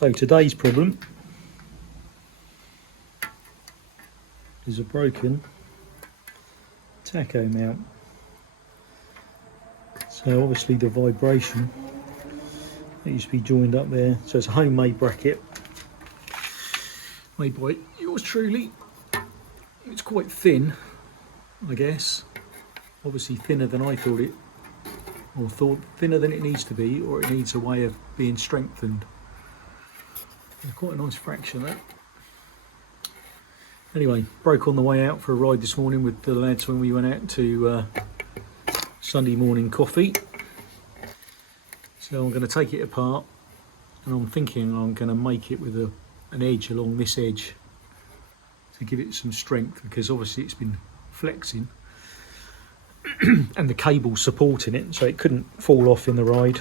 So today's problem is a broken tacho mount. So obviously the vibration that used to be joined up there. So it's a homemade bracket made by yours truly. It's quite thin, I guess. Obviously thinner than I thought it, or thought thinner than it needs to be, or it needs a way of being strengthened. Quite a nice fraction that. Anyway, broke on the way out for a ride this morning with the lads when we went out to Sunday morning coffee. So I'm going to take it apart, and I'm thinking I'm going to make it with an edge along this edge to give it some strength, because obviously it's been flexing and the cable's supporting it, so it couldn't fall off in the ride.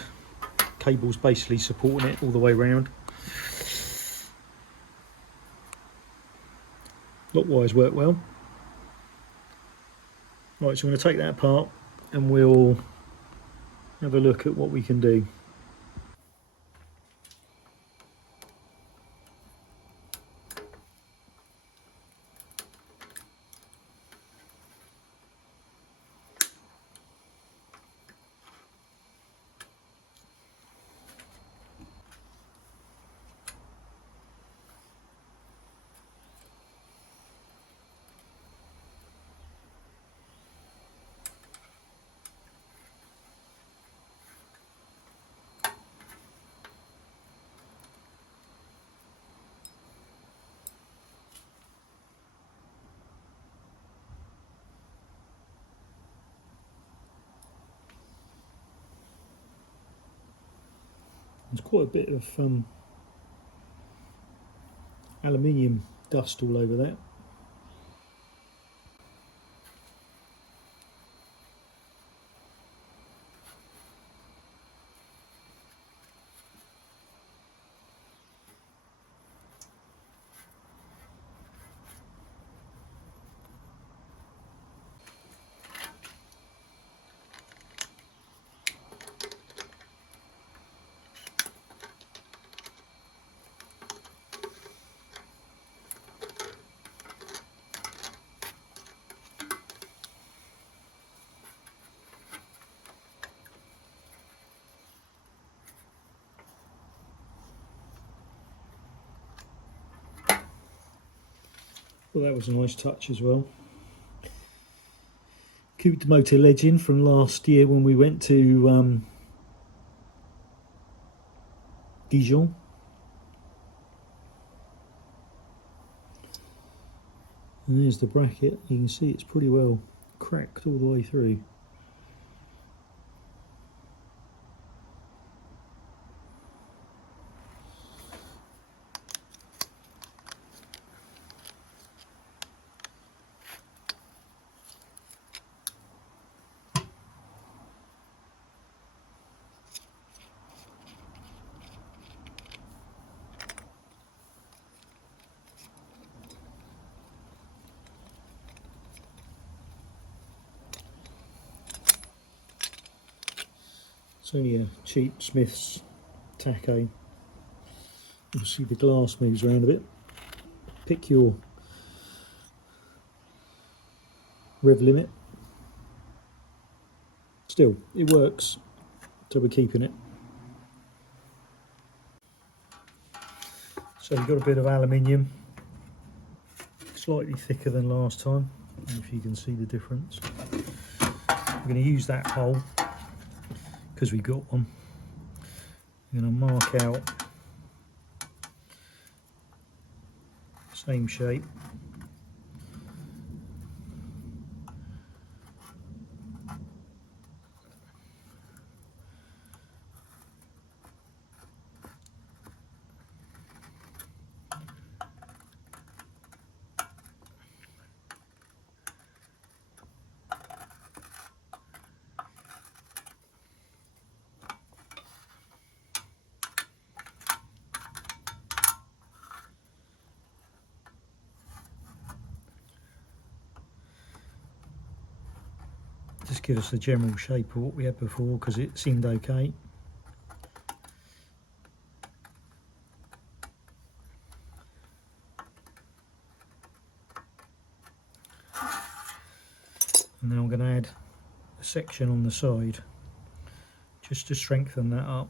Cable's basically supporting it all the way around. Lockwise worked well. Right, so I'm going to take that apart and we'll have a look at what we can do. There's quite a bit of aluminium dust all over that. Well, that was a nice touch as well. Keep the motor legend from last year when we went to Dijon. And there's the bracket. You can see it's pretty well cracked all the way through. It's only a cheap Smith's tacho. You'll see the glass moves around a bit. Pick your rev limit. Still, it works, so we're keeping it. So you've got a bit of aluminium, slightly thicker than last time, if you can see the difference. I'm going to use that hole because we got one. I'm going to mark out same shape. Just give us a general shape of what we had before, because it seemed okay. And then I'm going to add a section on the side just to strengthen that up.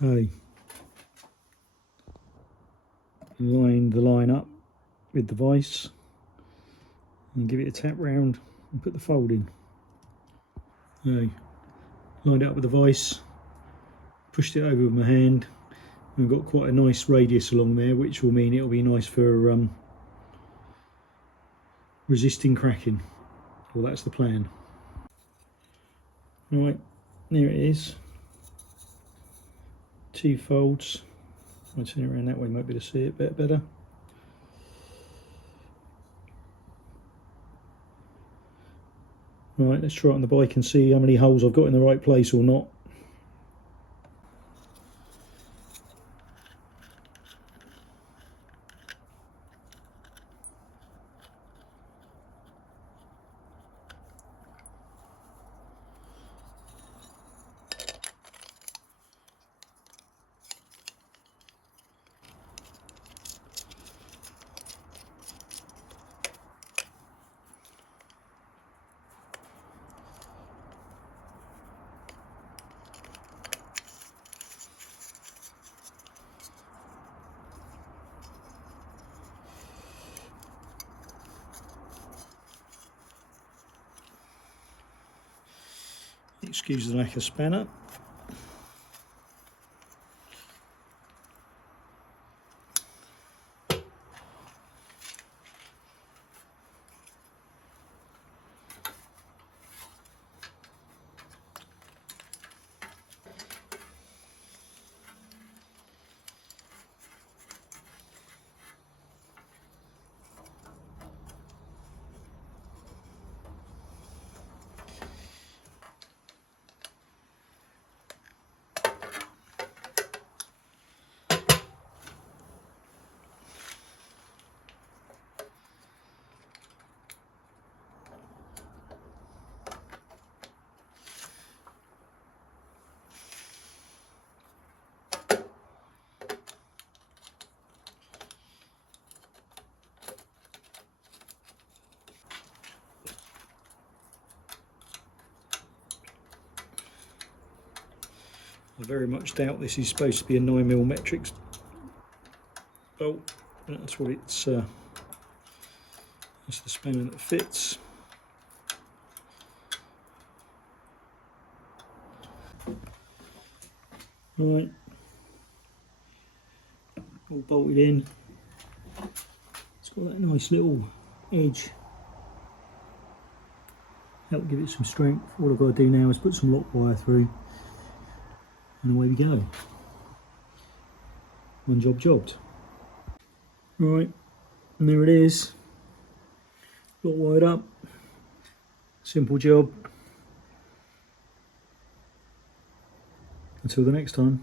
So line the line up with the vise and give it a tap round and put the fold in. So lined it up with the vise, pushed it over with my hand, and got quite a nice radius along there, which will mean it'll be nice for resisting cracking. Well, that's the plan. Right, there it is. 2 folds. I'll turn it around that way, might be able to see it a bit better. Right, let's try it on the bike and see how many holes I've got in the right place or not. Excuse the lack of spanner. I very much doubt this is supposed to be a 9mm metric bolt. That's what it's. That's the spanner that fits. Right, all bolted in. It's got that nice little edge. Help give it some strength. All I've got to do now is put some lock wire through, and away we go. One job jobbed. Right, and there it is. Lock wired up. Simple job. Until the next time.